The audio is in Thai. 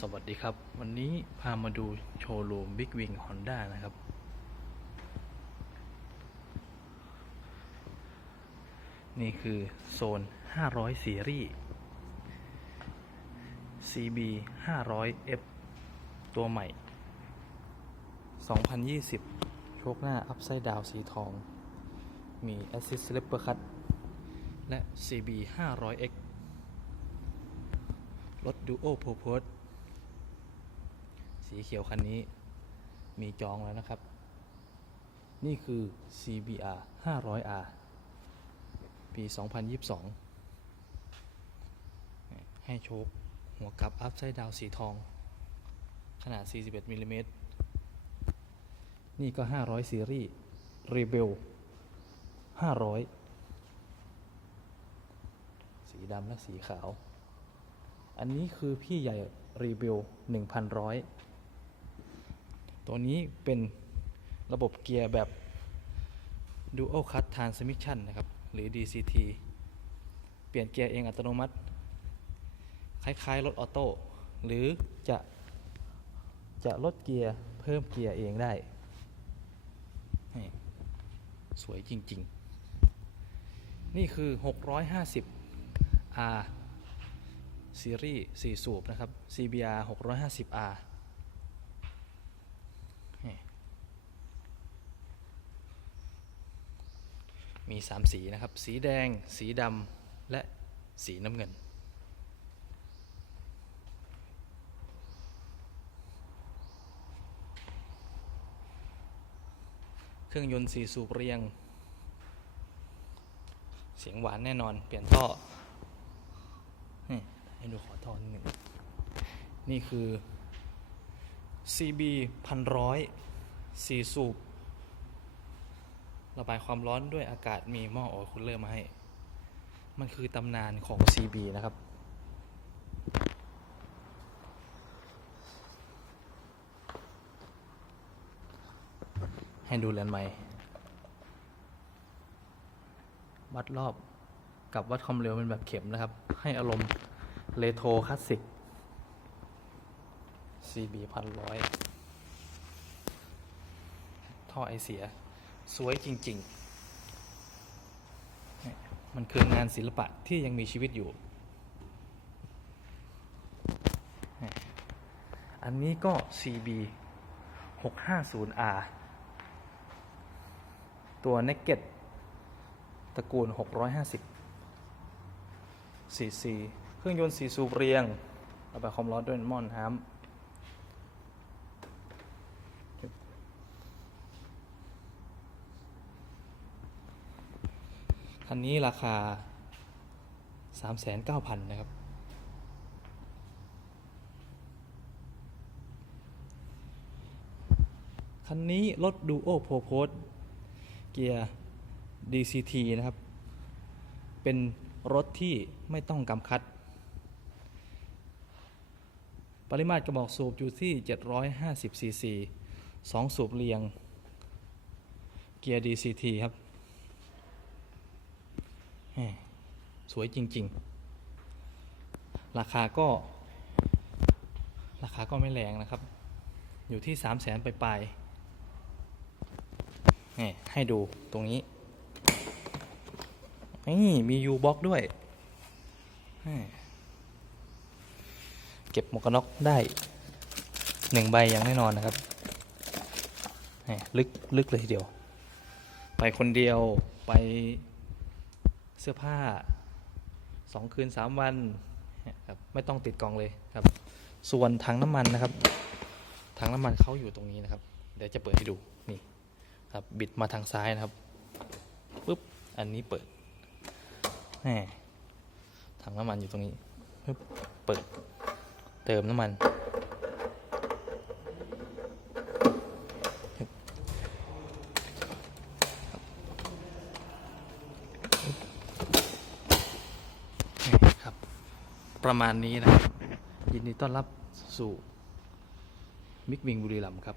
สวัสดีครับ วันนี้พามาดูโชว์รูมบิ๊กวิงฮอนด้านะครับ นี่คือโซน 500 ซีรีส์ CB 500F ตัวใหม่ 2020 โชคหน้าอัพไซด์ดาวสีทอง มี Assist Slipper Cut และ CB 500X รถ Duo Purpose สีีเขียวคันนี้มีจองแล้วนะครับ นี่คือ CBR 500R ปี 2022 ให้โชคหัวกลับอัพไซด์ดาวสีทอง ขนาด 41มิลลิเมตรนี่ก็ 500 ซีรีส์ Rebel 500 สีดำและสีขาว อันนี้คือพี่ใหญ่ Rebel 1,100 ตัวนี้เป็นระบบเกียร์แบบ Dual Cut Transmission นะครับ หรือ DCT เปลี่ยนเกียร์เองอัตโนมัติ คล้าย ๆ รถออโต้ หรือจะจะลดเกียร์เพิ่มเกียร์เองได้ สวยจริง ๆ นี่คือ 650 R ซีรีส์4สูบนะครับ CBR 650R มี 3 สีนะครับ สีแดง สีดำและสีน้ำเงิน เครื่องยนต์4สูบเรียง เสียงหวานแน่นอน เปลี่ยนท่อ ให้ดูขอทอนหนึ่ง นี่คือ CB พันร้อยสี่สูบ ระบายความร้อนด้วยอากาศมีหม้อโอคูลเลอร์มาให้ มันคือตำนานของ CB นะครับ ให้ดูเรือนใหม่วัดรอบกับวัดความเร็วเป็นแบบเข็มนะครับ ให้อารมณ์เลโทรคลาสสิก CB พันร้อยท่อไอเสีย สวยจริงๆ มันคืองานศิลปะที่ยังมีชีวิตอยู่เนี่ยอันนี้ก็ CB 650R ตัว Naked ตระกูล 650 cc เครื่องยนต์สีสูบเรียงระบายความร้อนด้วยมอนน้ำ คันนี้ราคา 3,900,000 นะครับ คันนี้รถดูโอโพโพสเกียร์ DCT นะครับ เป็นรถที่ไม่ต้องกำคัด ปริมาตรกระบอกสูบอยู่ที่ 750ซีซี2สูบเรียง เกียร์ DCT ครับ สวยจริง ๆ ราคาก็ ราคาก็ไม่แรงนะครับ อยู่ที่3 0 0แสนไปลายๆแหม่ให้ดูตรงนี้ นี่ มียูบ็อกด้วย เก็บหมวกกันน็อกได้หนึ่งใบอย่างแน่นอนนะครับลึก ลึกเลยทีเดียว ไปคนเดียวไป เสื้อผ้าสองคืนสามวันครับไม่ต้องติดกล่องเลยครับ ส่วนถังน้ำมันนะครับถังน้ำมันเขาอยู่ตรงนี้นะครับ เดี๋ยวจะเปิดให้ดูนี่ครับบิดมาทางซ้ายนะครับปุ๊บอันนี้เปิดแหม่ถังน้ำมันอยู่ตรงนี้ปึ๊บเปิด เติมน้ำมันปึ๊บนี่ครับ ประมาณนี้นะยินดีต้อนรับสู่มิกวิงบุรีรัมย์ครับ